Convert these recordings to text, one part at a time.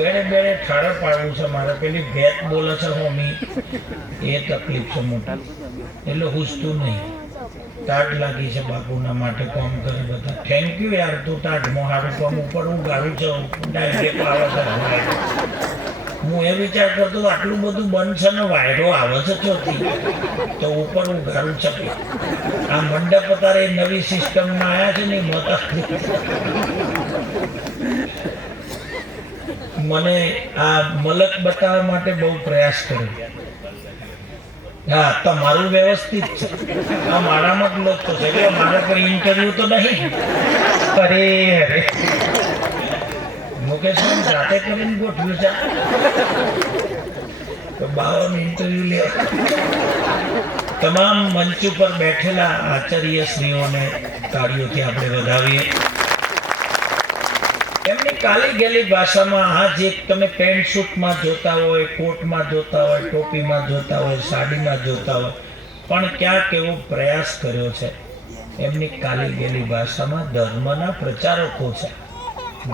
બેડે બેડે ઠાડે પાડવું છે મારે. પેલી ભેટ બોલે છે હોમી, એ તકલીફ છે મોટી. એટલે હુસતું નહીં. ટાટ લાગી છે બાપુના માટે કામ કરે બધા. થેન્ક યુ યાર, તું ટાટમાં હારું કામ ઉપર હું ગાડું છું ડાયરેક્ટ આવે છે. હું એ વિચાર કરતો આટલું બધું બંધ છે ને વાયરો આવે છે ચોથી તો ઉપર હું ઘારું ચપી. આ મંડપ અત્યારે નવી સિસ્ટમમાં આવ્યા છે ને મને આ મલક બતાવવા માટે બહુ પ્રયાસ કર્યો. હા, તમારું વ્યવસ્થિત છે. આ મારામાં જ લોકો છે કે મારા કોઈ ઇન્ટરવ્યુ તો નહીં. અરે અરે મુકેશ જાતે કરીને ગોઠવ્યું છે તો 52 ઇન્ટરવ્યુ લે. તમામ મંચ ઉપર બેઠેલા આચાર્યશ્રીઓને તાળીઓથી આપણે વધાવીએ. એમની કાલી ગેલી ભાષામાં આ જે તમે પેન્ટ શૂટમાં જોતા હોય, કોટમાં જોતા હોય, ટોપીમાં જોતા હોય, સાડીમાં જોતા હોય, પણ ક્યાંક એવો પ્રયાસ કર્યો છે. એમની કાલી ગેલી ભાષામાં ધર્મના પ્રચારકો છે.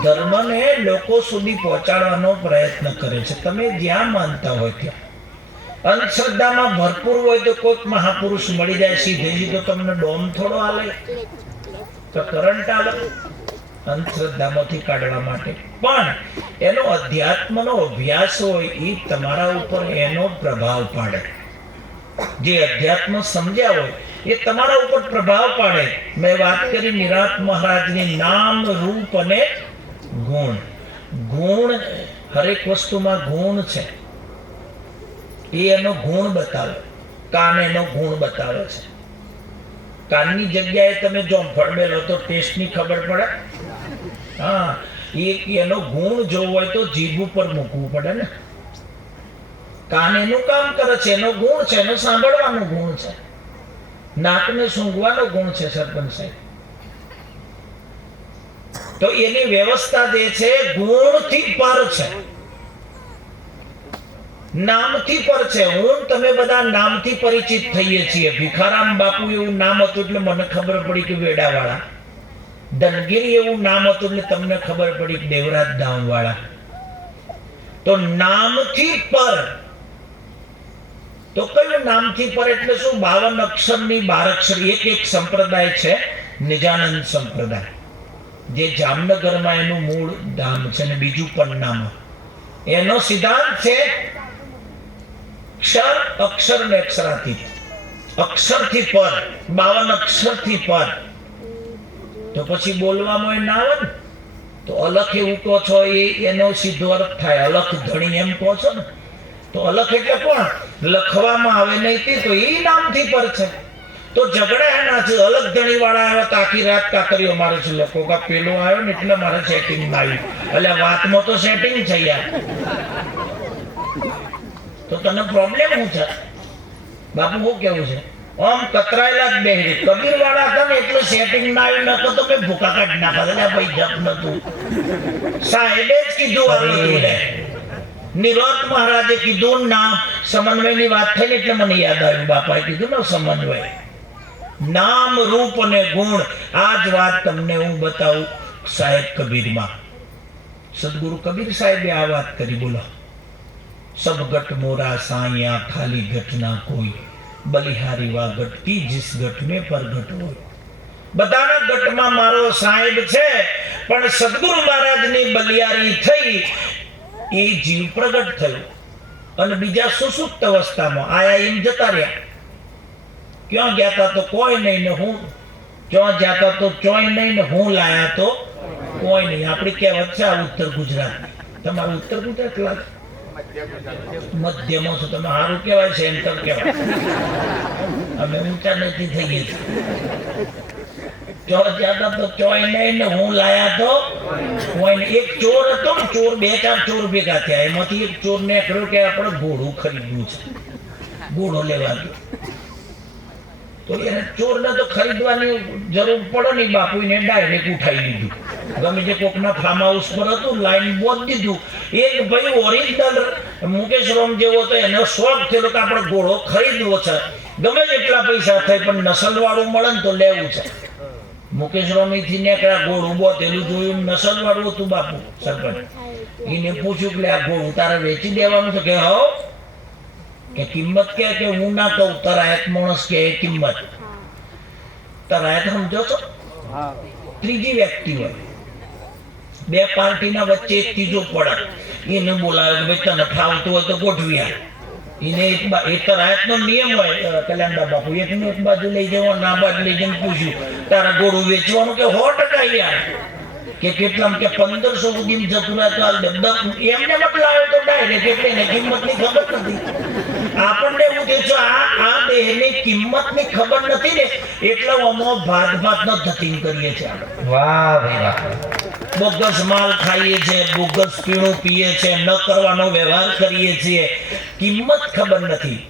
ધર્મને લોકો સુધી પહોંચાડવાનો પ્રયત્ન કરે છે. તમે જ્યાં માનતા હોય ત્યાં. અંધશ્રદ્ધામાં ભરપૂર હોય તો કોઈક મહાપુરુષ મળી જાય સીધે સીધો તમને ડોમ થોડો આલે તો કરંટ આલે અંધશ્રદ્ધામાંથી કાઢવા માટે. પણ એનો અધ્યાત્મનો અભ્યાસ હોય એ તમારા ઉપર એનો પ્રભાવ પાડે. જે અધ્યાત્મ સમજ્યા હોય એ તમારા ઉપર પ્રભાવ પાડે. મેં વાત કરી નિરાંત મહારાજની નામ, રૂપ અને ગુણ. ગુણ હરેક વસ્તુમાં ગુણ છે. એ એનો ગુણ બતાવે. કાન એનો ગુણ બતાવે છે. કાનની જગ્યાએ તમે જોમફળ મેલો તો ટેસ્ટની ખબર પડે. હા, એનો ગુણ જોવો હોય તો જીભ ઉપર મૂકવું પડે ને. કાન એનું કામ કરે છે, એનો ગુણ છે, એનો સાંભળવાનો ગુણ છે. નાકને સૂંઘવાનો ગુણ છે સરપંચ સાહેબ. તો એની વ્યવસ્થા જે છે ગુણથી પર છે, નામથી પર છે. હું તમે બધા નામથી પરિચિત થઈએ છીએ. ભીખારામ બાપુ એવું નામ હતું એટલે મને ખબર પડી કે વેડાવાળા. ધનગીરી એવું નામ હતું એટલે તમને ખબર પડી કે દેવરાજ ધામવાળા. તો નામથી પર. તો કયું નામથી પર એટલે શું? 52 અક્ષરની 12 અક્ષર. એક સંપ્રદાય છે નિજાનંદ સંપ્રદાય, જે જામનગરમાં એનું મૂળ ધામ છે ને બીજું પન્નામાં. એનો સિદ્ધાંત છે અક્ષર, અક્ષર ને અક્ષરાતીત. અક્ષરથી પર, 52 અક્ષરથી પર. તો પછી બોલવામાં ના આવે ને. તો અલખ એવું કહો છો એનો સીધો અર્થ થાય અલખ ધણી એમ કહો છો ને. તો અલખ એટલે કોણ? લખવામાં આવે નહીં તે તો એ નામથી પર છે. તો ઝઘડા એના છે. અલગ ધણી વાળા આવ્યા તો આખી રાત કાકરીઓ મારે છે લોકો કા પેલો આવ્યો ને એટલે મારે સેટિંગ આવ્યું. એટલે વાતમાં તો સેટિંગ છે યાર. તો તને પ્રોબ્લેમ શું છે બાપુ? શું કેવું છે? આમ કતરાયેલા જ બેહરી કબીર વાળા હતા ને એટલે સેટિંગ ના આવ્યું. નતો તો મેં ભૂકા કાઢી નાખા. ભાઈ જપ નતું. સાહેબે જ કીધું આવ્યું. નિરોધ મહારાજે કીધું નામ સમન્વયની વાત થઈ એટલે મને યાદ આવ્યું. બાપાએ કીધું ને સમન્વય, નામ, રૂપ અને ગુણ. આ જ વાત તમને હું બતાવું સાહેબ કબીરમાં. સદગુરુ કબીર સાહેબે આ વાત કરી. બોલો, સબ ગટ મોરા સાયા ખાલી ગટ ના કોઈ, બલિહારી વા ગટ કી જીસ ગટ में પરગટ હોય. બધાના ગટમાં મારો સાહેબ છે, પણ સદગુરુ મહારાજની બલિયારી થઈ એ જીવ પ્રગટ થયો. અને બીજા સુસુપ્ત અવસ્થામાં આયા એમ જતા રહ્યા. ક્યાં ગયા હતા તો કોઈ નહીં ને હું, ક્યાં જતા તો ચોય નહીં ને હું લાયા તો કોઈ નહીં. આપણી કહેવત છે આ ઉત્તર ગુજરાત. તમારું ઉત્તર ગુજરાત લાગે મધ્યમાં છો તમે. સારું કહેવાય, સેન્ટર કહેવાય. અમે ઊંચા નથી થઈએ છીએ. ચોર જતા તો ચોય નહીં ને હું લાયા તો કોઈ નહીં. એક ચોર હતો ને, ચોર 2-4 ચોર ભેગા થયા. એમાંથી એક ચોર ને કહ્યું કે આપણે ઘોડું ખરીદવું છે, ઘોડો લેવા ગયો. તો એને ચોરને તો ખરીદવાની જરૂર પડે નહીં. બાપુને ડાયરેક્ટ ઉઠાવી દીધું. ગમે તે કોકના ફાર્મ હાઉસ પર હતું, લાઈન બોધ દીધું. એક ભાઈ ઓરિજિનલ મુકેશ રોમ જેવો હતો, એનો શોખ થયો કે આપણે ઘોડો ખરીદવો છે. ગમે તેટલા પૈસા થાય પણ નસલ વાળું મળે ને તો લેવું છે. મુકેશ રમીથી નીકળ્યા, ઘોડું બોતેલું જોયું, નસલ વાળું હતું બાપુ સરપંચ. એને પૂછ્યું કે આ ઘોડું તારે વેચી દેવાનું છે? કે હો, કે કિંમત કે હું ના કહું, તરાયત માણસ કે એ કિંમત. તરાયત સમજો છો? ત્રીજી વ્યક્તિ હોય, બે પાર્ટીના વચ્ચે એક ત્રીજો પડે, એને બોલાવે કે ભાઈ તને ફાવતું હોય તો ગોઠવી આવ. એને એક તરાયતનો નિયમ હોય કલ્યાણબા બાપુ, એકને એક બાજુ લઈ જવાનું, આ બાજુ લઈ જઈને પૂછ્યું તારા ઘોડું વેચવાનું? કે 100% યાર. કે કેટલામ? કે 1500 સુધી જતું રહે તો એમને બદલાવે તો ડાયરેક્ટ, એટલે એને કિંમતની ખબર નથી. આપણને એવું કે જો આ દેહની કિંમતની ખબર નથી ને, એટલે અમે ભાત નો ધતિંગ કરીએ છીએ. વાહ ભાઈ વાહ. બોગસ માલ ખાઈએ છીએ, બોગસ પીણું પીએ છીએ, ન કરવાનો વ્યવહાર કરીએ છીએ, કિંમત ખબર નથી.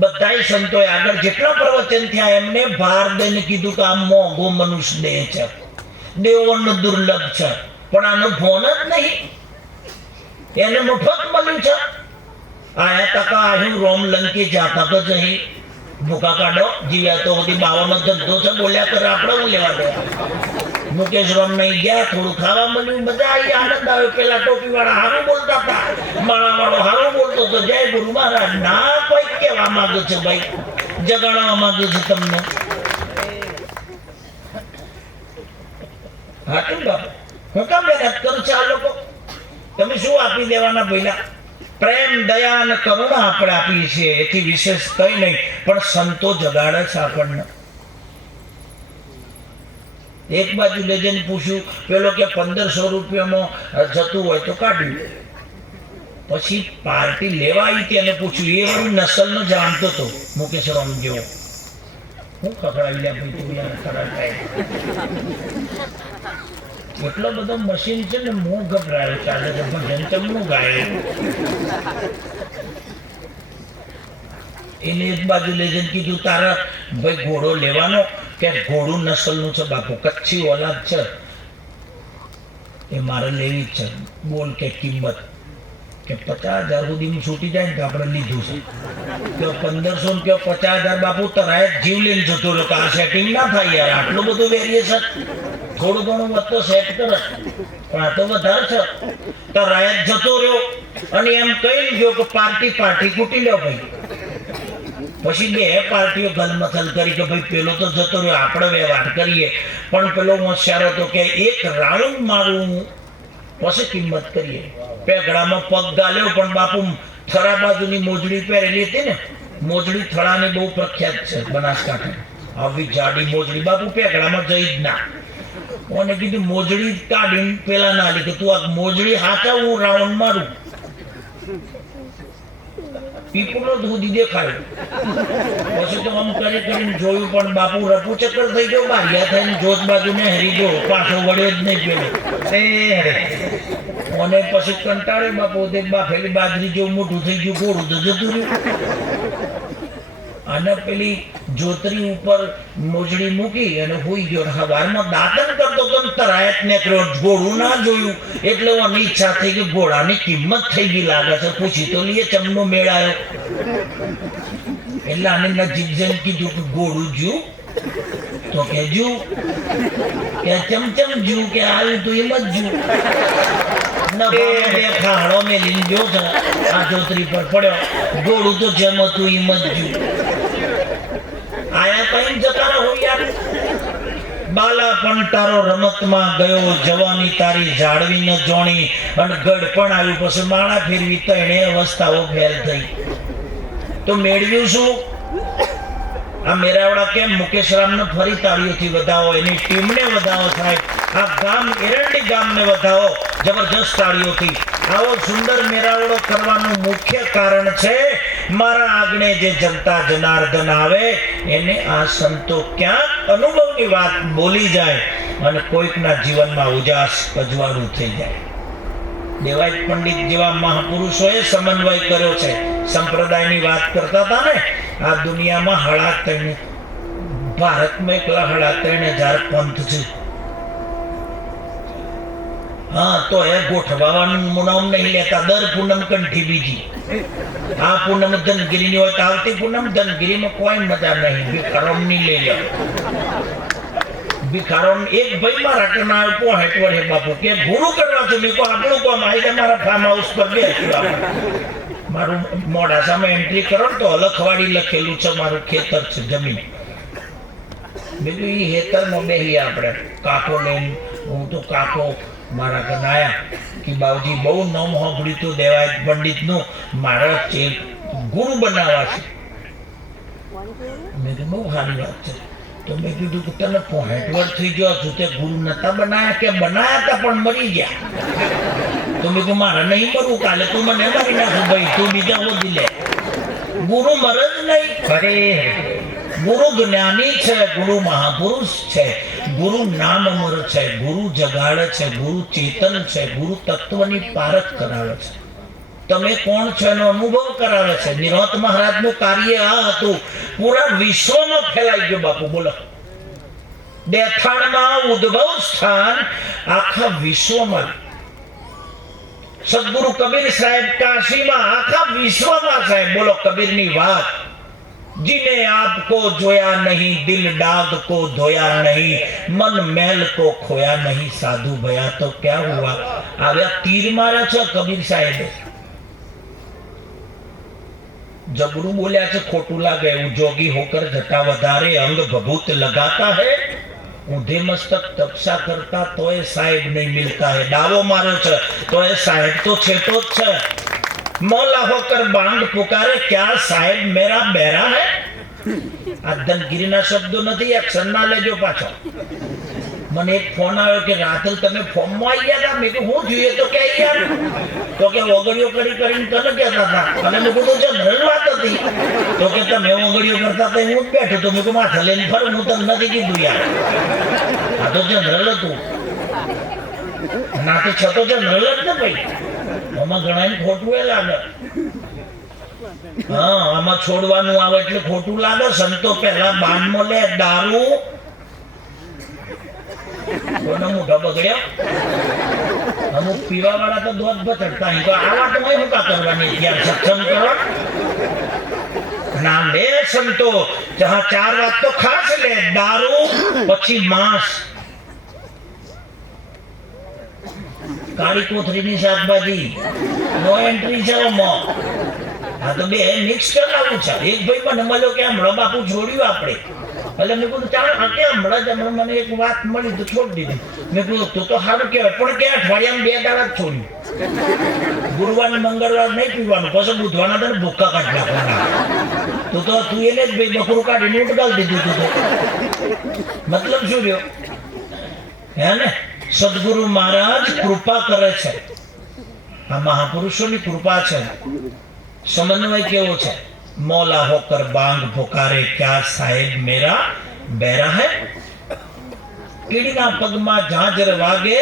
બધાય સંતોએ આગળ જેટલા પ્રવચન થયા એમને ભાર દઈને કીધું કે આ મોંઘો મનુષ્ય દેહ છે, દેવોનો દુર્લભ છે, પણ આનો ફોન જ નહીં, એને મફત મળ્યું છે. આયા ટકા અહીં રોમ લંકી જાતા તો જઈ ભૂખા કાઢો, જીવ્યા તો બધી બાવાનો ધંધો છે, બોલ્યા કરે, આપણે હું લેવા દે. મુકેશ રામ નહીં ગયા, થોડું ખાવા મળ્યું, મજા આવી, આનંદ આવ્યો. પેલા ટોપી વાળા હારું બોલતા હતા, માળા વાળો હારું બોલતો હતો. જય ગુરુ મહારાજ. ના કોઈ કેવા માંગે છે ભાઈ, જગાડવા માંગે છે તમને. હા કેમ બાપુ, હું કામ મહેનત કરું છું? આ લોકો તમે શું આપી દેવાના? પહેલા પ્રેમ, દયા અને કરુણા આપણે આપીએ છીએ, એથી વિશેષ કઈ નહીં, પણ સંતો જગાડે છે આપણને. એક બાજુ લેજન પૂછ્યું, પેલો કે 1500 રૂપિયામાં જતું હોય તો કાઢ્યું. પછી પાર્ટી લેવા આવી તેને પૂછ્યું, એ વળી નસલનો જાણતો હતો મુકેશ રામ જેવો. હું ખખડાવી લે ભાઈ તું યાર, ખરાબ થાય. એટલો બધો મશીન છે ને, હું ગભરાયો ચાલે છે, ભજન ચમનું ગાય. એને એક બાજુ લેજન કીધું, તારા ભાઈ ઘોડો લેવાનો? કે ઘોડું નસલનું છે બાપુ, કચ્છી ઓલાદ છે, એ મારે લેવી જ છે. બોલ કે કિંમત? કે 50,000 સુધી છૂટી જાય ને તો આપણે લીધું છે. કે 1500 કે 50,000 બાપુ તરાય જીવ લઈને જતો રહ્યો. આ સેટિંગ ના થાય યાર, આટલું બધું વેરિએશન. થોડું ઘણું વધતો સેટ કરે, પણ આ તો વધારે છે. તરાય જતો રહ્યો અને એમ કહી ગયો કે પાર્ટી કૂટી લો ભાઈ. પછી બે પાર્ટીઓ ગલમથલ કરી કે ભાઈ પેલો તો જતો રહ્યો, આપણે વ્યવહાર કરીએ. પણ પેલો હોશિયાર હતો કે એક રાઉન્ડ મારું પછી કિંમત કરીએ. પેગડામાં પગ ગાલ્યો, પણ બાપુ થરા બાજુની મોજડી પહેરેલી હતી ને, મોજડી થળાની બહુ પ્રખ્યાત છે બનાસકાંઠા. આવી જાડી મોજડી બાપુ પેગડામાં જઈ જ ના. મને કીધું મોજડી કાઢીને પેલા ના લી કે તું આ મોજડી હાચા, હું રાઉન્ડ મારું. પીપળો સુધી દેખાયો. પછી તો આમ કરીને જોયું, પણ બાપુ રપુ ચક્કર થઈ ગયો, બારિયા થઈને જોત બાજુ ને હરી ગયો, પાછો વળ્યો જ નહીં પેલો. મને પછી કંટાળે બાપુ, તે બાફેલી બાજરી જેવું મોટું થઈ ગયું, ઘોડું તો જતું રહ્યું. અને પેલી જોતરી ઉપર મોજડી મૂકી અને હોઈ ગયો. સવારમાં દાંતન કરતો તો તરાયત નીકળ્યો, ઘોડું ના જોયું, એટલે મને ઈચ્છા થઈ કે ઘોડાની કિંમત થઈ ગઈ લાગે છે, પૂછી તો લઈએ. ચમનો મેળાયો એટલે આને નજીક જઈને કીધું કે ઘોડું જ્યું? તો કે જ્યું. કે ચમચમ જ્યું? કે આવ્યું તો એમ જ જ્યું. ખાડો મેલીને જો છે, આ જોતરી પર પડ્યો, ઘોડું તો જેમ હતું એમ જ જ્યું. આયા કઈ જતા રહો યાર. બાલા પણ તારો રમતમાં ગયો, જવાની તારી જાળવી ન જોણી, અને ગઢપણ આવ્યું. પછી માળા ફેરવી તો એને અવસ્થાઓ ફેલ થઈ. તો મેળવ્યું શું? આ મેરાવડા કેમ મુકેશ રામને ફરી તાળીઓથી વધાવો, એની ટીમને વધાવો સાહેબ. આ ગામ એરંડી ગામને વધાવો જબરજસ્ત તાળીઓથી. આવો સુંદર મેરાવડો કરવાનું મુખ્ય કારણ છે, મારા આગણે જે જનતા જનાર્દન આવે એને આ સંતો ક્યાંક અનુભવની વાત બોલી જાય અને કોઈકના જીવનમાં ઉજાસ અજવાળું થઈ જાય. દેવાય પંડિત જેવા મહાપુરુષોએ સમન્વય કર્યો છે. સંપ્રદાયની વાત કરતા હતા ને, આ દુનિયામાં 3.5 ભારતમાં એકલા 3.5 પંથ છે. હા, તો એ ગોઠવવાનું નામ નહીં લેતા. દર પૂનમ કંઠી બીજી. આ પૂનમ ધનગીરીની હોય તો આવતી પૂનમ ધનગીરીમાં કોઈ મજા નહીં, કરમની લઈ લે. ભિખારો એક ભાઈ મારા કે ના કો હેટવર હે બાપુ કે ગુરુ કરવા છે મેં કો આપણું કોમ આવી કે મારા ફાર્મ હાઉસ પર બે મારું મોડાસામાં એન્ટ્રી કરો તો અલખવાડી લખેલું છે મારું ખેતર છે જમીન બીજું એ ખેતરમાં બેહી આપણે કાકો લઈને હું તો કાકો મારા ઘર આયા કે બાવજી બહુ નામ સાંભળ્યું તો દેવાય પંડિતનું મારા ગુરુ બનાવવા છે મેં કીધું બહુ સારી વાત છે તો મેં કીધું કે તને હેટવર થઈ ગયો છું તે ગુરુ નતા બનાયા કે બનાયા હતા પણ મરી ગયા તો મેં કીધું મારે નહીં મરવું કાલે તું મને મારી નાખું ભાઈ તું બીજા ઓછી લે ગુરુ મરે જ નહીં અરે ગુરુ જ્ઞાની છે ગુરુ મહાપુરુષ છે ગુરુ નામ અમર છે ગુરુ જગાડે છે ગુરુ ચેતન છે ગુરુ તત્વની પારખ કરાવે છે તમે કોણ છો એનો અનુભવ કરાવે છે નિરોધ મહારાજનું કાર્ય આ હતું પૂરા વિશ્વમાં ફેલાઈ ગયો બાપુ બોલો દેથાણમાં ઉદ્ભવ સ્થાન આખા વિશ્વમાં સદગુરુ કબીર સાહેબ કાશીમાં આખા વિશ્વમાં સાહેબ બોલો કબીરની વાત जिने आपको जोया नहीं दिल डाग को धोया नहीं मन मैल को खोया नहीं साधु भया तो क्या हुआ આવ્યા તીર માર્યા છે કબીર સાહેબે જબરું બોલ્યા છે ખોટું લાગે હું જોગી હોકર જટા વધારે અંગ ભભૂત લગાતા है ऊंधे मस्तक तपसा करता तो ये साहेब नहीं मिलता है दावो मारो છે तो ये साहेब तो छेटो જ છે मौला होकर बांग पुकारे क्या साहेब मेरा बेरा है આ ધનગીરીના શબ્દો નથી અક્ષર ના લેજો પાછો મને એક ફોન આવ્યો કે રાત્રે તમે ફોર્મમાં આવી ગયા હતા મેં કીધું હું જોઈએ તો કે યાર તો કે ઓગળીઓ કરીને તને કહેતા હતા અને મેં કીધું જનરલ વાત હતી તો કે તમે ઓગળીઓ કરતા હતા હું જ બેઠો તો મેં કીધું માથે લઈને ફરું હું તમને નથી કીધું યાર આ તો જનરલ હતું ના તો છતો જનરલ જ ને ભાઈ આમાં ઘણા ખોટું એ લાગે હા આમાં છોડવાનું આવે એટલે ખોટું લાગે સંતો પહેલા બાનમાં લે દારૂ કોનો મોઢો બગડ્યો અમુક પીવા વાળા તો દોધ બચડતા તો આ વાત હું કા કરવાની યાર સત્સંગ કરો નામ લે સંતો જહાં ચાર વાત તો ખાસ લે દારૂ પછી માંસ કાળી કોથળીની શાકભાજી નો એન્ટ્રી છે આમાં આ તો બે મિક્સ કરાવવું છે એક ભાઈ મને મળ્યો કે હમણાં બાપુ છોડ્યું આપણે એટલે મેં કીધું ચાલ આકે હમણાં મને એક વાત મળી તો છોડી દીધી મેં કીધું તું તો સારું કહેવાય પણ કે અઠવાડિયામાં 2 દાડા જ છોડ્યું ગુરુવાર ને મંગળવાર નહીં પીવાનું પછી બુધવારના તને ભૂક્કા કાઢી નાખવાના તું તો તું એને જ ભાઈ બકરું કાઢીને ઉટગાળી દીધું તું મતલબ શું રહ્યો હે ને સદગુરુ મહારાજ કૃપા કરે છે આ મહાપુરુષોની કૃપા છે સમન્વય કેવો છે मौला होकर बांग पुकारे क्या साहेब मेरा बेरा है कीड़ीना पगमा झांझर वागे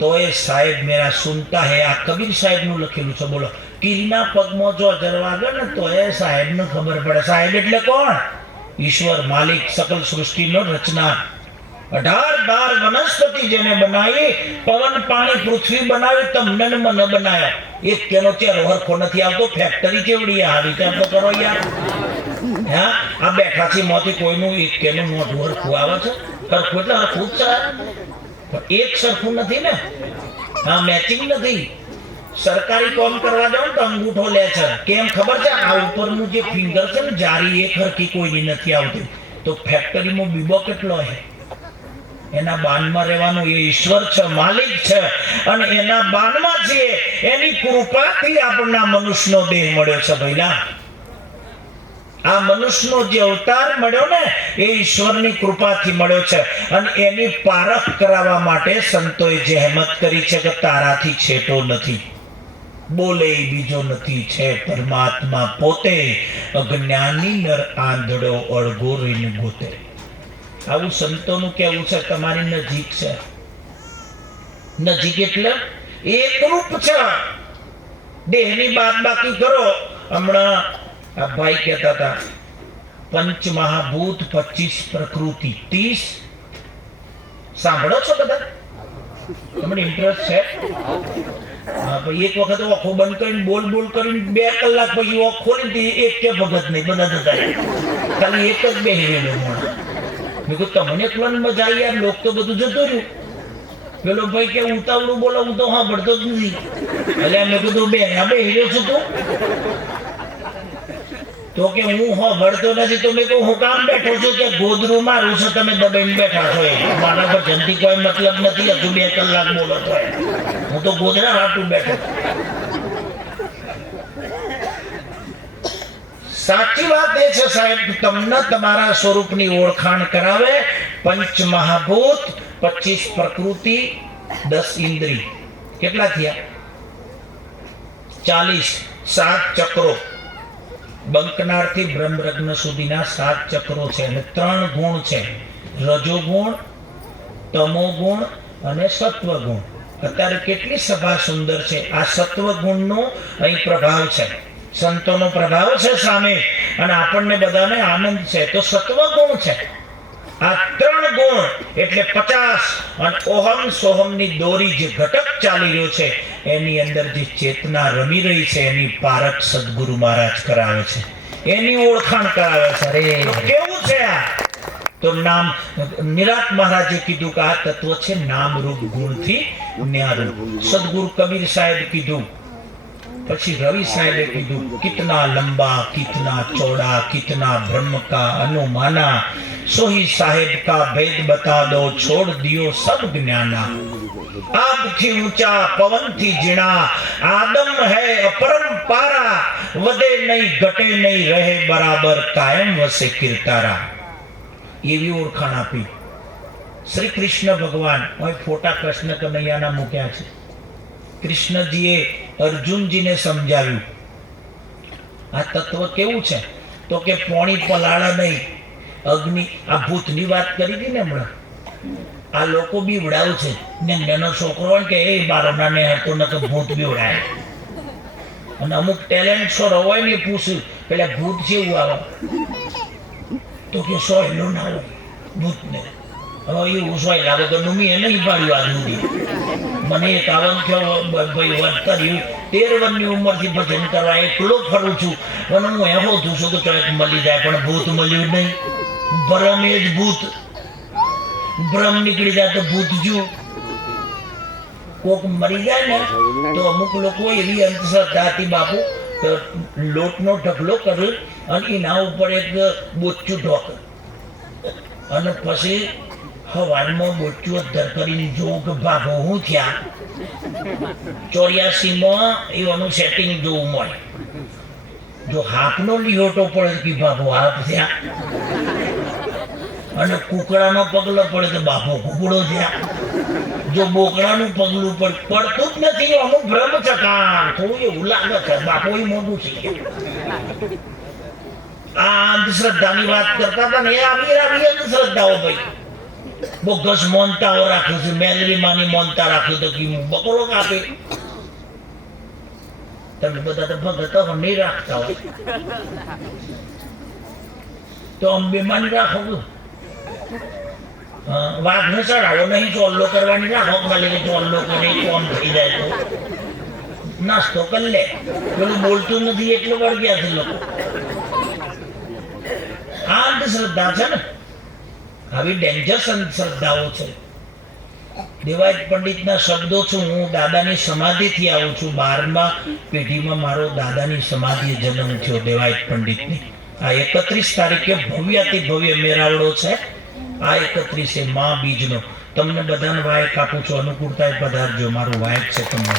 तो ये साहेब मेरा सुनता है आ कबीर साहेब નું લખેલું છે બોલો कीड़ीना पगમાં જો અજર વાગે ને તો એ સાહેબ ને ખબર પડે સાહેબ એટલે કોણ ઈશ્વર માલિક સકલ સૃષ્ટિનો રચના 18 વનસ્પતિ જેને બનાવી પવન પાણી પૃથ્વી બનાવી તમને મને બનાવ્યા એક કેનો ચહેરો હરખો નથી આવતો ફેક્ટરી કેવડી આ વિચાર તો કરો યાર હા આ બેઠા છે મોતી કોઈનું એક કેનું મોઢું હરખું આવે છે હરખું એટલે હરખું જ છે પણ એક સરખું નથી ને હા મેચિંગ નથી સરકારી કામ કરવા જાવ તો અંગૂઠો લે છે કેમ ખબર છે આ ઉપરનું જે ફિંગર છે ને જારી એક હરખી કોઈની નથી આવતી તો ફેક્ટરીમાં બીબો કેટલો છે એના બાનમાં રહેવાનું એ ઈશ્વર છે માલિક છે અને એના બાનમાં છે એની કૃપાથી આપણને મનુષ્યનો દેહ મળ્યો છે ભઈલા આ મનુષ્યનો જે અવતાર મળ્યો ને એ ઈશ્વરની કૃપાથી મળ્યો છે અને એની પારખ કરાવવા માટે સંતોએ જહેમત કરી છે કે તારાથી છેટો નથી બોલે બીજો નથી છે પરમાત્મા પોતે અજ્ઞાની નર આંધળો અળગો રહીને ગોતે આવું સંતોનું કેવું છે તમારી નજીક છે નજીક એટલે એકરૂપ છે દેહની બાદ બાકી કરો હમણાં આ ભાઈ કહેતા હતા 5 મહાભૂત 25 પ્રકૃતિ 30 સાંભળો છો બધા તમને ઇન્ટરેસ્ટ છે હા ભાઈ એક વખત આંખો બંધ કરીને બોલ કરીને 2 કલાક પછી આંખ ખોલી એક કે ભગત નહીં બધા જતા ખાલી એક જ બેહી રહેલો મોણસ મેં કીધું તમને એકલાને મજા આવી યાર, લોક તો બધું જતું રહ્યું. પેલો ભાઈ કે ઉતાવળું બોલો, હું તો સાંભળતો જ નથી. એટલે મેં કીધું બે હેર્યો છું તું? તો કે હું સાંભળતો નથી. તો મેં કહું હું કામ બેઠો છું? કે ગોદરું મારું છું, તમે દબાઈને બેઠા છો. મારા પર જનથી કોઈ મતલબ નથી. હજુ 2 કલાક બોલો છો. હું તો ગોદરા હાટું બેઠો. સાચી વાત એ છે સાહેબ, તમને તમારા સ્વરૂપની ઓળખાણ કરાવે. 5 મહાભૂત, 25 પ્રકૃતિ, 10 ઇન્દ્રિય. કેટલા થયા? 40. 7 ચક્રો. બંકનારથી બ્રહ્મરગ્ન સુધીના 7 ચક્રો છે. અને 3 ગુણ છે, રજોગુણ, તમોગુણ અને સત્વગુણ. અત્યારે કેટલી સભા સુંદર છે. આ સત્વગુણનો અહીં પ્રભાવ છે, સંતોનો પ્રભાવ છે સામે, અને આપણને બધાને આનંદ છે. તો સત્વગુણ છે. આ 3 ગુણ એટલે 50. અને ઓહમ સોહમની દોરી જે ઘટક ચાલી રહ્યો છે, એની અંદર જે ચેતના રમી રહી છે, એની પારખ સદગુરુ મહારાજ કરાવે છે, એની ઓળખાણ કરાવે છે. અરે કેવું છે આ? તો નામ નિરાત મહારાજે કીધું કે આ તત્વ છે નામ રૂપ ગુણથી ન્યારું. સદગુરુ કબીર સાહેબ કીધું. પછી રવિ સાહેબે કીધું કિતના લંબા કિતના ચોડા, કિતના બ્રહ્મ કા અનુમાના, સોહી સાહેબ કા ભેદ બતા દો, છોડ દિયો સબ જ્ઞાના. આપથી ઊંચા પવનથી જીણા, આદમ હૈ અપરંપારા, વધે નહીં ઘટે નહીં રહે બરાબર, કાયમ વસે કીર્તારા. એવી ઓળખાણ આપી શ્રી કૃષ્ણ ભગવાન. હવે ફોટા કૃષ્ણ કનૈયાના મૂક્યા છે. કૃષ્ણજીએ અર્જુનજીને સમજાવ્યું આ તત્વ કેવું છે. તો કે પોણી પલાળા નહીં, અગ્નિ. આ ભૂતની વાત કરી હતી ને હમણાં, આ લોકો બીવડાવ છે ને. નાનો છોકરો હોય કે એ બારોના ને હતો ને તો ભૂત બીવડાય. અને અમુક ટેલેન્ટ શો હોય ને પૂછ્યું પેલા ભૂત છે એવું આવે? તો કે સોયલો ના હોય ભૂતને. હવે એવું સોયલા વગરનું મેં નહીં પાડ્યું આજ સુધી. મને 51 થયો ભાઈ, વાત કર્યું. 13 વર્ષની ઉંમરથી ભજન કરવા એકલો ફરું છું. અને હું એવો છું કે ચોક મળી જાય, પણ ભૂત મળ્યું નહીં. ભ્રમ એ જ ભૂત. ભ્રમ નીકળી જાય તો ભૂત જો કોક મરી જાય ને તો અમુક લોકો એવી અંધશ્રદ્ધા હતી બાપુ, લોટનો ઢગલો કર્યો અને એના ઉપર એક બોચું ઢોક, અને પછી હવારમાં બોચું અધર કરીને જોઉં કે બાપુ હું થયા. 84માં એવાનું સેટિંગ જોવું મળે. જો હાથનો લીહોટો પડે કે બાપુ હાથ થયા, અને કુકડાનો પગલો પડે તો બાપો કુકડો થયા. જો બોકડાનું પગલું પડતું જ નથી, અમુક ભ્રમ છે. થોડું એવું લાગે છે બાપો એ મોટું છે. આ અંધશ્રદ્ધાની વાત કરતા હતા ને, એ આવી અંધશ્રદ્ધાઓ ભાઈ. બોગસ મોનતાઓ રાખ્યું છે, મેલરીમાની મોનતા રાખ્યું તો કે બકરો કાપે. તમે બધા તો ભગત નહીં રાખતા હોય તો અંબેમાની રાખો. વાઘને ચડાવો નહીં, ચોલ્લો કરવાની રાખો. ખાલી ચોલ્લો કરી કોમ થઈ જાય તો નાસ્તો કરી લે. પેલું બોલતું નથી એટલે વળગ્યા છે લોકો. આ અંધશ્રદ્ધા છે ને, આવી ડેન્જરસ અંધશ્રદ્ધાઓ છે. દેવાયત પંડિતના શબ્દો છું. હું દાદાની સમાધિથી આવું છું. 12મા પેઢીમાં મારો દાદાની સમાધિએ જન્મ થયો દેવાયત પંડિતની. આ 31 તારીખે ભવ્યાતિ ભવ્ય મેળાવડો છે. આ 31 મા બીજનો. તમને બધાને વાયક આપું છું, અનુકૂળતાએ પધારજો. મારું વાયક છે તમને.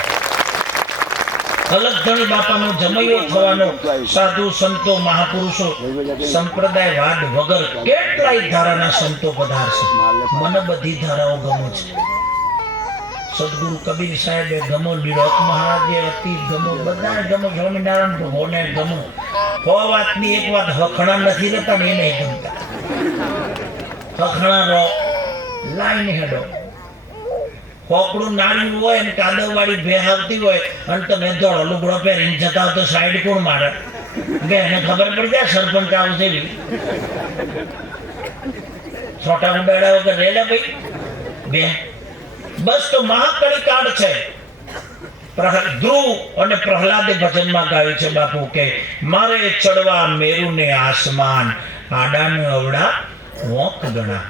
અલગધણી બાપાનો જમૈયો થવાનો. સાધુ સંતો મહાપુરુષો સંપ્રદાયવાદ વગર કેટલાય ધારાના સંતો પધારશે. મને બધી ધારાઓ ગમો છે. સદગુરુ કબીર સાહેબે ગમો, નિરત મહારાજે અતિ ગમો, બધા ગમો, સ્વામિનારાયણ ભગવાને ગમો. વાતની એક વાત, હખણા નથી રહેતા ને એ નહીં ગમતા. હખણા રો લાઈન હેડો. કોકડું નાનું હોય ને કાદવ વાળી ભેહ આવતી હોય અને તમે ધોળો લુગડો પહેરીને જતા હોય તો સાઈડ કોણ મારે? એને ખબર પડી જાય સરપંચ આવશે. છોટા ઉડાડા વગર રેલા ભાઈ બે. બસ તો મહાકળી કાળ છે. ધ્રુવ અને પ્રહલાદે ભજનમાં ગાયું છે બાપુ કે મારે ચડવા મેરુને આસમાન, આડાને અવડા વોક ગણા.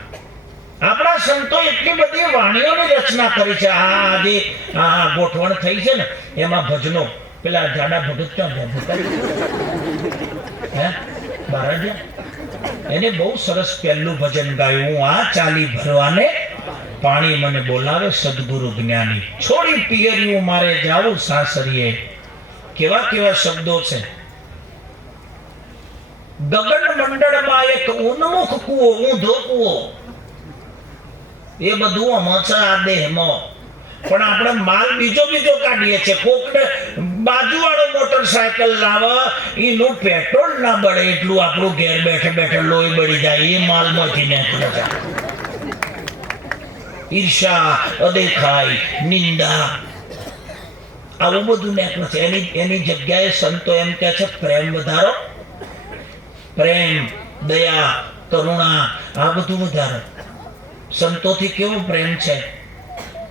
આપણા સંતો એટલી બધી વાણીઓની રચના કરી છે. આજે આ ગોઠવણ થઈ છે ને એમાં ભજનો પેલા જાડા ભગત ક્યાં હે બારાજા એને બહુ સરસ પહેલું ભજન ગાયું. હું આ ચાલી ભરવાને પાણી મને બોલાવે સદગુરુ જ્ઞાની, છોડી પિયરિયું મારે જાવું સાસરીએ. કેવા કેવા શબ્દો છે. ગગન મંડળમાં એક ઉન્મુખ કૂવો, ઊંધો કૂવો, એ બધું આમાં છે આ દેહમાં. પણ આપણે માલ બીજો કાઢીએ છીએ. કોકને બાજુવાળો મોટરસાયકલ લાવે, એનું પેટ્રોલ ના બળે એટલું આપણું ઘેર બેઠે બેઠે લોહી બળી જાય. એ માલમાંથી નીકળે છે. ઈર્ષા, અદેખાઈ, નિંદા, આવું બધું નીકળે છે. એની જગ્યાએ સંતો એમ કહે છે પ્રેમ વધારો, પ્રેમ, દયા, કરુણા, આ બધું વધારો. સંતોથી કેવો પ્રેમ છે,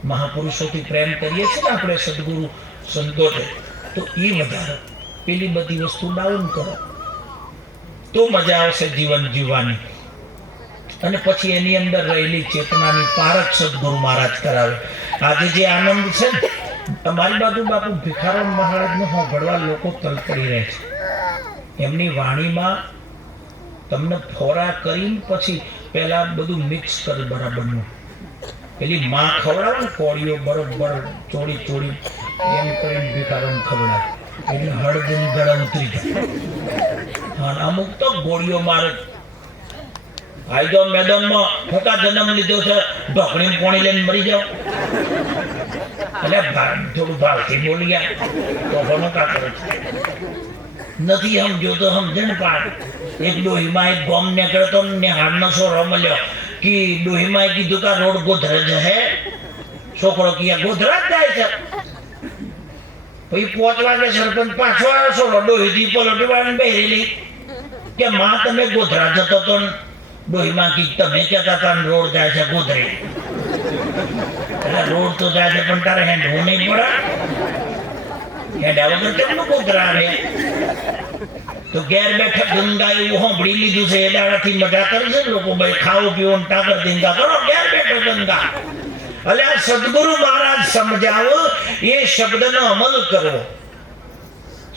મહાપુરુષોથી પ્રેમ કરીએ છીએ ને આપણે, સદગુરુ સંતો છે, તો એ વધારો. પેલી બધી વસ્તુ ડાઉન કરો તો મજા આવશે જીવન જીવવાની. અને પછી એની અંદર રહેલી ચેતનાની પારખ સદગુરુ મહારાજ કરાવે. આજે જે આનંદ છે ને, અમારી બાજુ બાપુ ભિખારામ મહારાજને સાંભળવા લોકો તલપડી રહે છે. એમની વાણીમાં તમને ફોરા કરીને પછી પેલા બધું મિક્સ કરે બરાબરનું. પેલી માં ખવડાવે ને કોળીઓ બરોબર ચોળી ચોળી એમ કરીને ભિખારામ ખવડાવે એટલે હળદની ગળા ઉતરી જાય. અમુક તો ગોળીઓ મારે આઈ જાઓ મેદાનમાં, ખોટા જન્મ લીધો છે, ઢોકળી પોણી લઈને મરી જાઓ. એટલે થોડું ભાવથી બોલી ગયા તો ઘણો કા કરે છે. નથી સમજો તો સમજણ પાડ. એક ડોહીમાં એક ગોમ નીકળ્યો તો હાડનો સોરો મળ્યો કે ડોહીમાં કીધું કે રોડ ગોધરા જ હે. છોકરો કીયા ગોધરા જ જાય છે. પછી 5 વાગે સરપંચ પાછો આવ્યો, સોરો ડોહીથી પલોટી વાળીને બેરેલી કે માં તમે ગોધરા જતો તો. ડોહીમાં કી તમે કહેતા હતા રોડ જાય છે ગોધરે. એટલે રોડ તો જાય છે પણ તારે હેંડવું નહીં પડે. હેંડ્યા વગર કેટલું ગોધરા આવે. તો ઘેર બેઠા ગંગા એવું સાંભળી લીધું છે, એ દાડાથી મજા કરે છે લોકો. ભાઈ ખાવું પીવું ટાકર ધીંગા કરો, ઘેર બેઠો ગંગા. એટલે આ સદગુરુ મહારાજ સમજાવો, એ શબ્દનો અમલ કરો.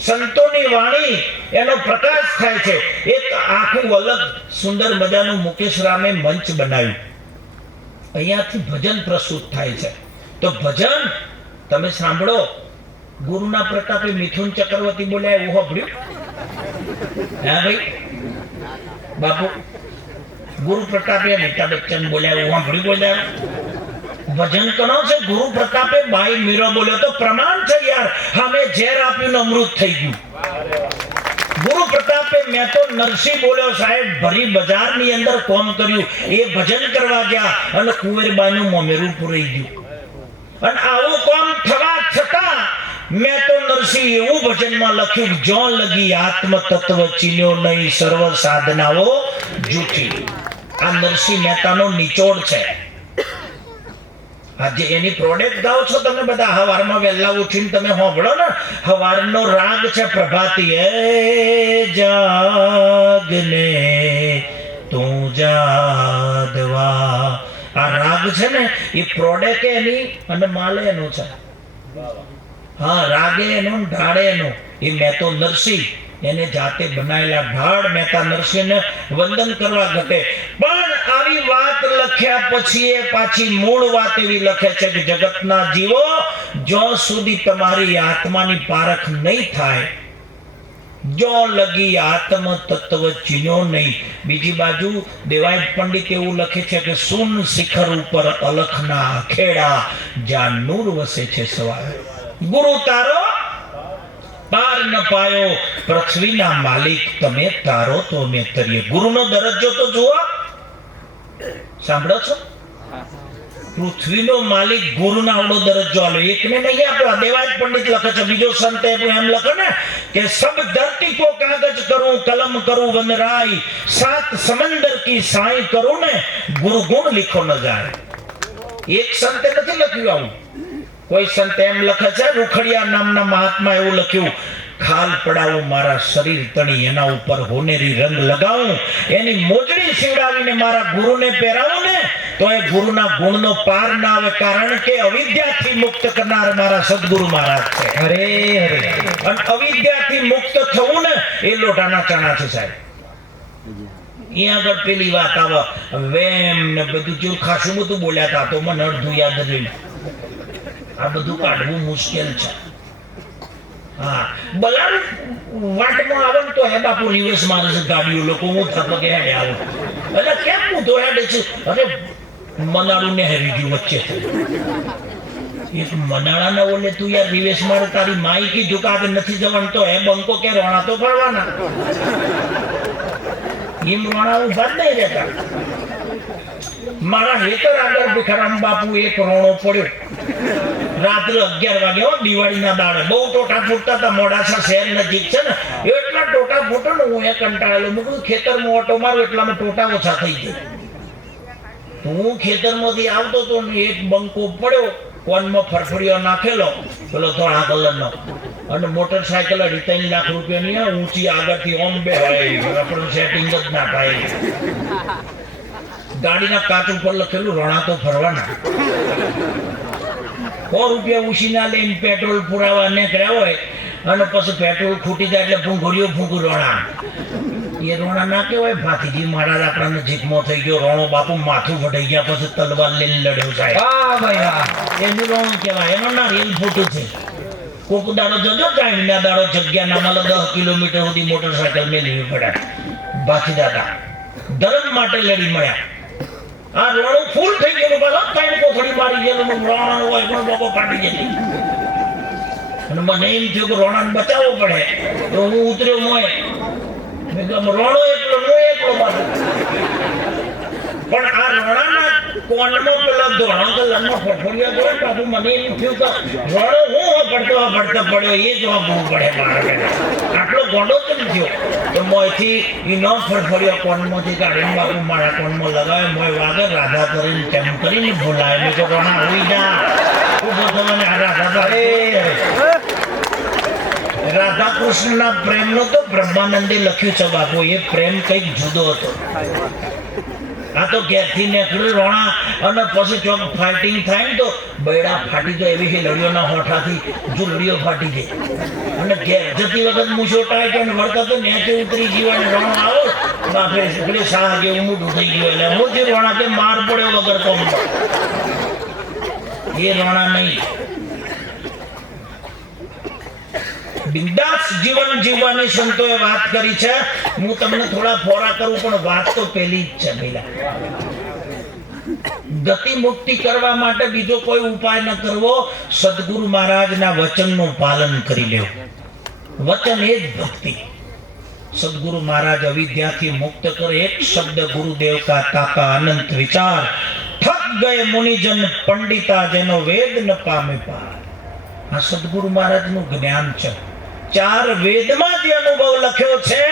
સંતોની વાણી એનો પ્રકાશ થાય છે. એક આખું અલગ સુંદર મજાનું મુકેશ રામે મંચ બનાવ્યું. અહીંયાથી ભજન પ્રસ્તુત થાય છે. તો ભજન તમે સાંભળો. ગુરુના પ્રતાપે મિથુન ચક્રવર્તી બોલ્યા એવું સાંભળ્યું? હા ભાઈ બાપુ, ગુરુ પ્રતાપે અમિતાભ બચ્ચન બોલ્યા એવું સાંભળ્યું? બોલ્યા ભજન કરો છે. ગુરુ પ્રતાપે ભાઈ મીરો બોલ્યો તો પ્રમાણ છે યાર. અમે ઝેર આપ્યું અમૃત થઈ ગયું. ગુરુ પ્રતાપે મેં તો નરસિંહ બોલ્યો સાહેબ, ભરી બજારની અંદર કોમ કર્યું. એ ભજન કરવા ગયા અને કુંવરબાઈનું મોમેરું પુરાઈ ગયું. અને આવું કોમ થવા છતાં મેં તો નરસિંહ એવું ભજનમાં લખ્યું, જો લગી આત્મ તત્વ ચીન્યો નહીં, સર્વ સાધનાઓ જૂઠી. આ નરસિંહ મહેતાનો નિચોડ છે. આજે એની પ્રોડક્ટ ગાઓ છો તમે બધા. હવારમાં વહેલા ઉઠીને તમે સાંભળો ને, હવારનો રાગ છે પ્રભાતી. એ જાગને તું જાદવા, આ રાગ છે ને એ પ્રોડક્ટ એની અને માલે એનો છે. હા, રાગે એનો, ઢાળે એનો. એ મેં તો નરસિંહ એને જાતે બનાવેલા ઢાળ મહેતા નરસિંહને વંદન કરવા ઘટે. પણ આવી વાત લખ્યા પછી એ પાછી મૂળ વાત એવી લખે છે કે જગતના જીવો, જો સુધી તમારી આત્માની પારખ નહીં થાય, જો લગી આત્મ તત્વ ચીનો નહીં. બીજી બાજુ દેવાયત પંડિત એવું લખે છે કે સુન શિખર ઉપર અલખના ખેડા, જ્યાં નૂર વસે છે સવારે. ગુરુ તારો પાર ન પાયો, પૃથ્વીના માલિક તમે તારો તો અમે તરીએ. ગુરુનો દરજ્જો તો જુઓ, સાંભળો છો? પૃથ્વીનો માલિક ગુરુનો આવડો દરજ્જો આલો. એકને નહીં આપ્યો. દેવાજ પંડિત લખે છે. બીજો સંત એમ લખે ને કે સબ ધરતી કો કાગજ કરું, કલમ કરું વનરાઈ, સાત સમંદર કી સાઈ કરું ને, ગુરુ ગુણ લીખો ન જાય. એક સંતે નથી લખ્યું આવું. કોઈ સંત એમ લખે છે, રૂખડિયા નામના મહાત્મા એવું લખ્યું, ખાલ પડાવું મારા શરીર તણી, એના ઉપર હોનેરી રંગ લગાવું, એની મોજડી સીવડાવીને મારા ગુરુને પહેરાવું ને, તો એ ગુરુના ગુણનો પાર ના આવે, કારણ કે અવિદ્યાથી મુક્ત કરનાર મારા સદગુરુ મહારાજ છે. હરે હરે. અને અવિદ્યાથી મુક્ત થવું ને એ લોટાના ચણા છે સાહેબ. અહીંયા આગળ પેલી વાત આવે વેમ ને બધું જેવું ખાસું બધું બોલ્યા હતા, તો મને અડધું યાદ રહ્યું. આ બધું કાઢવું મુશ્કેલ છે. હા, બલાડ વાટમાં આવે ને તો હે બાપુ રિવર્સ મારે છે ગાડીઓ, લોકો હું થતો કે હેડે આવું. એટલે કેમ હું તો હેડે છે? અરે મનાડું ને હેરી ગયું વચ્ચે. એક મનાળા ના ઓલે તું યાર રિવર્સ મારે, તારી માઈ કીધું કે આગળ નથી જવાનું, તો હે બંકો કે રોણા તો ફરવાના. એમ રોણા ઉભા જ નહીં રહેતા. મારા હેતર આગળ ભીખારામ બાપુ એક રોણો પડ્યો રાત્રે 11 વાગે, દિવાળીના દાડે. બહુ ટોટા ફૂટતા હતા, મોડાસા શહેર નજીક છે ને, એટલા ટોટા ફૂટો ને હું એ કંટાળેલો. મેં કીધું ખેતરમાં ઓટો મારું, એટલામાં ટોટા ઓછા થઈ ગયા. હું ખેતરમાંથી આવતો હતો ને એક બંકો પડ્યો, કોનમાં ફરફડીઓ નાખેલો, પેલો ધોળા કલરનો, અને મોટરસાયકલ 3 લાખ રૂપિયાની ઊંચી આગળથી ઓમ બે આપણને સેટિંગ જ ના થાય. ગાડીના કાચ ઉપર લખેલું રોણા તો ફરવાના. 100 રૂપિયા ઉછીના લઈને પેટ્રોલ પુરાવા નીકળ્યા હોય અને પછી પેટ્રોલ ખૂટી જાય એટલે ભૂંગળીઓ ભૂંગું રોણા. એ રોણા ના કહેવાય. ભાતીજી મહારાજ આપણા નજીકમાં થઈ ગયો રોણો, બાપુ માથું વઢાઈ ગયા, પછી તલવાર લઈને લડ્યો સાહેબ. હા ભાઈ હા. એનું રોણું કહેવાય. એનો ના રેલ ફૂટું છે. કોક દાડો જજો ટાઈમના દાડો જગ્યા ના મળે 10 કિલોમીટર સુધી મોટરસાયકલ મેળવી પડે. ભાતી દાદા ધર્મ માટે લડી મળ્યા. આ રોણું ફૂલ થઈ ગયેલું, બસ ત્રણ કોથળી મારી ગયેલું, રોણા હોય પણ લોકો ફાટી ગયેલી. અને મને એમ થયું કે રોણાને બચાવવો પડે, તો હું ઉતર્યો મોય. મેં કહ્યું રોણો એકલો, હું એકલો બાજુ. પણ આ રોણાના કોનમાં પેલા ધોળા કલરનો ફફડિયો જોયો, બાપુ મને એમ થયું કે રોણો હું પડતો પડ્યો, એ જોવા બહુ પડે મારે. આટલો ગોડો કેમ થયો? તો મોયથી ઈનો ફફડિયો કોનમાંથી કાઢીને બાપુ મારા કોનમાં લગાવે, મોય વાગે રાધા કરીને કેમ કરીને બોલાય. મેં તો રોણા હોઈ જા ઉભો થવાને આ રાધા. રાધા કૃષ્ણના પ્રેમનો તો બ્રહ્માનંદે લખ્યું છે બાપુ. એ પ્રેમ કંઈક જુદો હતો. આ તો ઘેરથી નીકળ્યું રોણા, અને પછી ચોક ફાઇટિંગ થાય ને તો બૈડા ફાટી જાય એવી લડીઓના હોઠાથી જુલડીઓ ફાટી જાય. અને ઘેર જતી વખત મૂછો ટાય કે વળતા તો નેચે ઉતરી ગયો અને રોણો આવો બાપે પેલી શાહ જેવું મોટું થઈ ગયું. એટલે હું જે રોણા કે માર પડ્યો વગર કોમ, એ રોણા નહીં. બિંદાસ જીવન જીવવાની સંતોએ વાત કરી છે. હું તમને થોડા ફોરા કરું, પણ વાત તો પેલી જ છે. પેલા ગતિ મુક્તિ કરવા માટે બીજો કોઈ ઉપાય ન કરવો, સદગુરુ મહારાજના વચનનું પાલન કરી લેવું. વચન એ જ ભક્તિ. સદગુરુ મહારાજ અવિદ્યાથી મુક્ત કરે. એક શબ્દ ગુરુદેવ કા તાકા અનંત વિચાર, થક ગયે મુનિજન પંડિતા જેનો વેદ ન પામે પાર. આ સદગુરુ મહારાજનું જ્ઞાન છે. 4 વેદમાં જે અનુભવ લખ્યો છે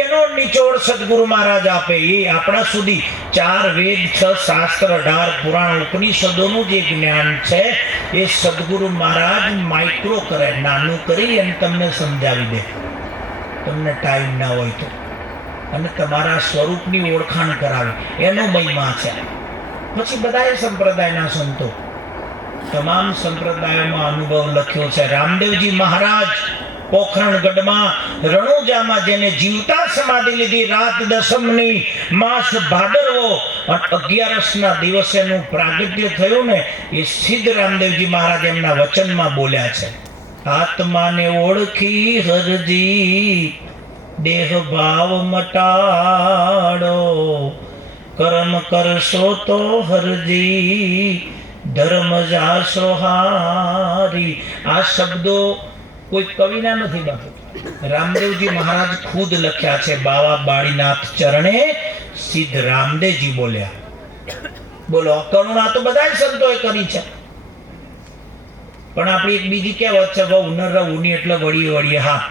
એનો નિચોડ સદગુરુ મહારાજ આપે. એ આપણા સુધી 4 વેદ, 6 શાસ્ત્ર, 18 પુરાણ, ઉપનિષદોનું જે જ્ઞાન છે એ સદગુરુ મહારાજ માઇક્રો કરે, નાનું કરી અને તમને સમજાવી દે, તમને ટાઈમ ના હોય તો, અને તમારા સ્વરૂપની ઓળખાણ કરાવે. એનો મહિમા છે. પછી બધા સંપ્રદાયના સંતો, તમામ સંપ્રદાયોમાં અનુભવ લખ્યો છે. રામદેવજી મહારાજ પોખરણગઢમાં રણુજામાં જેને જીવતા સમાધિ લીધી, રાત દસમની માસ ભાદરવો 11ના દિવસેનું પ્રાગટ્ય થયું ને, એ સિદ્ધ રામદેવજી મહારાજ એમના વચનમાં બોલ્યા છે. આત્માને ઓળખી હરજી દેહ ભાવ મટાડો, કર્મ કરશો તો હરજી ધર્મ જાશો હારી. આ શબ્દો કોઈ કવિના નથી બાપુ, રામદેવજી મહારાજ ખુદ લખ્યા છે. બાવા બાળીનાથ ચરણે સિદ્ધ રામદેવજી બોલ્યા. બોલો, કરુણા તો બધા સંતોએ કરી છે, પણ આપણી એક બીજી કહેવત છે, ઉનર ઉની એટલે વળી વળી. હા,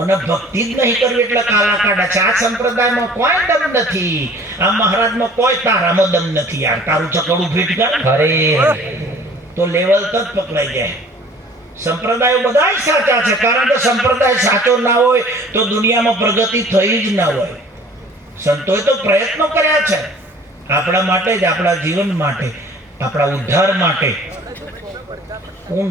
ઓને ભક્તિ જ નહીં કરવી એટલે કાલા કાઢા છે. આ સંપ્રદાયમાં કોઈ દમ નથી, આ મહારાજમાં કોઈ તારામાં દમ નથી. યાર તારું ચકડું ફીટ કર તો લેવલ તક પકડાઈ જાય. સંપ્રદાયો બધા સાચા છે, કારણ કે સંપ્રદાય સાચો ના હોય તો દુનિયામાં પ્રગતિ થઈ જ ના હોય. સંતોએ તો પ્રયત્નો કર્યા છે, આપણા માટે જ, આપણા જીવન માટે, આપણા ઉદ્ધાર માટે. હું